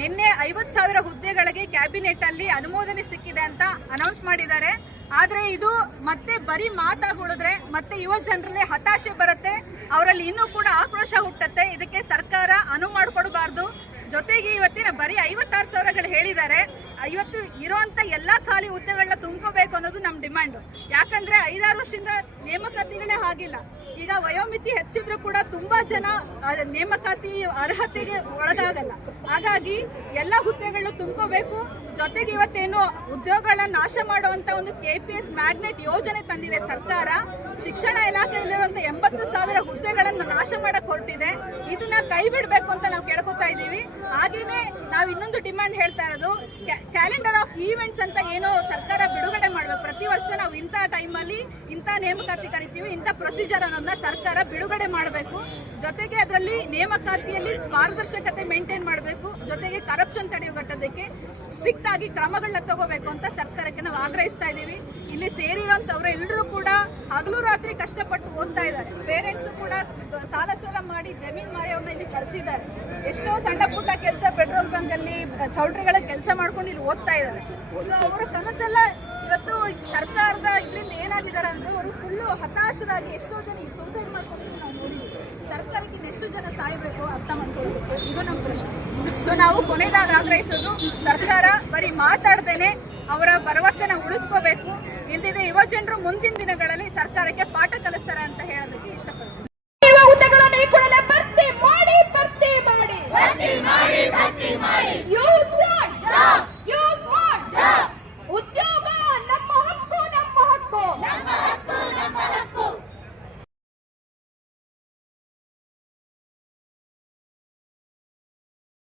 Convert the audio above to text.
ನಿನ್ನೆ 50,000 ಹುದ್ದೆಗಳಿಗೆ ಕ್ಯಾಬಿನೆಟ್ ಅಲ್ಲಿ ಅನುಮೋದನೆ ಸಿಕ್ಕಿದೆ ಅಂತ ಅನೌನ್ಸ್ ಮಾಡಿದ್ದಾರೆ. ಆದ್ರೆ ಇದು ಮತ್ತೆ ಬರೀ ಮಾತಾಗುಳಿದ್ರೆ ಮತ್ತೆ ಯುವ ಜನರಲ್ಲಿ ಹತಾಶೆ ಬರುತ್ತೆ, ಅವರಲ್ಲಿ ಇನ್ನೂ ಕೂಡ ಆಕ್ರೋಶ ಹುಟ್ಟುತ್ತೆ. ಇದಕ್ಕೆ ಸರ್ಕಾರ ಅನುವು ಮಾಡಿಕೊಡಬಾರ್ದು. ಜೊತೆಗೆ ಇವತ್ತಿನ ಬರೀ 56,000 ಹೇಳಿದ್ದಾರೆ. ಇವತ್ತು ಇರುವಂತ ಎಲ್ಲಾ ಖಾಲಿ ಹುದ್ದೆಗಳನ್ನ ತುಂಬ್ಕೋಬೇಕು ಅನ್ನೋದು ನಮ್ ಡಿಮ್ಯಾಂಡ್. ಯಾಕಂದ್ರೆ 5-6 ವರ್ಷದಿಂದ ನೇಮಕಾತಿಗಳೇ ಆಗಿಲ್ಲ. ಈಗ ವಯೋಮಿತಿ ಹೆಚ್ಚಿದ್ರು ಕೂಡ ತುಂಬಾ ಜನ ನೇಮಕಾತಿ ಅರ್ಹತೆಗೆ ಒಳಗಾಗಲ್ಲ. ಹಾಗಾಗಿ ಎಲ್ಲ ಹುದ್ದೆಗಳು ತುಂಬ್ಕೋಬೇಕು. ಜೊತೆಗೆ ಇವತ್ತೇನು ಉದ್ಯೋಗಗಳನ್ನ ನಾಶ ಮಾಡುವಂತ ಒಂದು KPS ಮ್ಯಾಗ್ನೆಟ್ ಯೋಜನೆ ತಂದಿದೆ ಸರ್ಕಾರ. ಶಿಕ್ಷಣ ಇಲಾಖೆಯಲ್ಲಿರುವಂತ 80,000 ಹುದ್ದೆಗಳನ್ನು ನಾಶ ಮಾಡಕ್ ಹೊರಟಿದೆ. ಇದನ್ನ ಕೈ ಬಿಡಬೇಕು ಅಂತ ನಾವು ಕೇಳ್ಕೊತಾ ಇದ್ದೀವಿ. ಹಾಗೇನೆ ನಾವು ಇನ್ನೊಂದು ಡಿಮ್ಯಾಂಡ್ ಹೇಳ್ತಾ ಇರೋದು, ಕ್ಯಾಲೆಂಡರ್ ಆಫ್ ಈವೆಂಟ್ಸ್ ಅಂತ ಏನೋ ಸರ್ಕಾರ ಬಿಡುಗಡೆ ಮಾಡಬೇಕು. ಪ್ರತಿ ವರ್ಷ ನಾವು ಇಂಥ ಟೈಮಲ್ಲಿ ಇಂಥ ನೇಮಕಾತಿ ಕರಿತೀವಿ, ಇಂಥ ಪ್ರೊಸೀಜರ್ ಅನ್ನೋದನ್ನ ಸರ್ಕಾರ ಬಿಡುಗಡೆ ಮಾಡಬೇಕು. ಜೊತೆಗೆ ಅದರಲ್ಲಿ ನೇಮಕಾತಿಯಲ್ಲಿ ಪಾರದರ್ಶಕತೆ ಮೇಂಟೈನ್ ಮಾಡಬೇಕು. ಜೊತೆಗೆ ಕರಪ್ಷನ್ ತಡೆಗಟ್ಟೋದಕ್ಕೆ ಸ್ಟ್ರಿಕ್ಟ್ ಆಗಿ ಕ್ರಮಗಳನ್ನ ತಗೋಬೇಕು ಅಂತ ಸರ್ಕಾರಕ್ಕೆ ನಾವು ಆಗ್ರಹಿಸ್ತಾ ಇದ್ದೀವಿ. ಇಲ್ಲಿ ಸೇರಿರುವಂತವ್ರು ಎಲ್ಲರೂ ಕೂಡ ಹಗಲು ರಾತ್ರಿ ಕಷ್ಟಪಟ್ಟು ಓದ್ತಾ ಇದ್ದಾರೆ. ಪೇರೆಂಟ್ಸ್ ಕೂಡ ಸಾಲ ಮಾಡಿ ಜಮೀನ್ ಮಾರಿ ಅವ್ರನ್ನ ಇಲ್ಲಿ ಕಳಿಸಿದ್ದಾರೆ. ಎಷ್ಟೋ ಸಣ್ಣ ಪುಟ್ಟ ಕೆಲಸ, ಪೆಟ್ರೋಲ್ ಬಂಕ್ ಅಲ್ಲಿ ಚೌಲ್ಟ್ರಿಗಳ ಕೆಲಸ ಮಾಡ್ಕೊಂಡು ಇಲ್ಲಿ ಓದ್ತಾ ಇದ್ದಾರೆ. ಅವರ ಕನಸೆಲ್ಲ ಇವತ್ತು ಸರ್ಕಾರದ ಇದರಿಂದ ಏನಾಗಿದ್ದಾರೆ ಅಂದ್ರೆ ಅವರು ಫುಲ್ಲು ಹತಾಶರಾಗಿ ಎಷ್ಟೋ ಜನ ಸೂಸೈಡ್ ಮಾಡ್ಕೊಂಡು ನಾವು ನೋಡಿದ್ದೀವಿ. ಸರ್ಕಾರಕ್ಕೆ ಇನ್ನೆಷ್ಟು ಜನ ಸಾಯಬೇಕು ಅರ್ಥ ಮಾಡ್ಕೊಳ್ಬೇಕು, ಇದು ನಮ್ಮ ಪ್ರಶ್ನೆ. ಸೊ ನಾವು ಕೊನೆದಾಗ ಆಗ್ರಹಿಸೋದು, ಸರ್ಕಾರ ಬರೀ ಮಾತಾಡ್ದೇನೆ ಅವರ ಭರವಸೆನ ಉಳಿಸ್ಕೋಬೇಕು. ಇಲ್ದಿದ್ರೆ ಯುವ ಜನರು ಮುಂದಿನ ದಿನಗಳಲ್ಲಿ ಸರ್ಕಾರಕ್ಕೆ ಪಾಠ ಕಲಿಸ್ತಾರೆ ಅಂತ ಹೇಳೋದಕ್ಕೆ ಇಷ್ಟಪಡ್ತೀನಿ.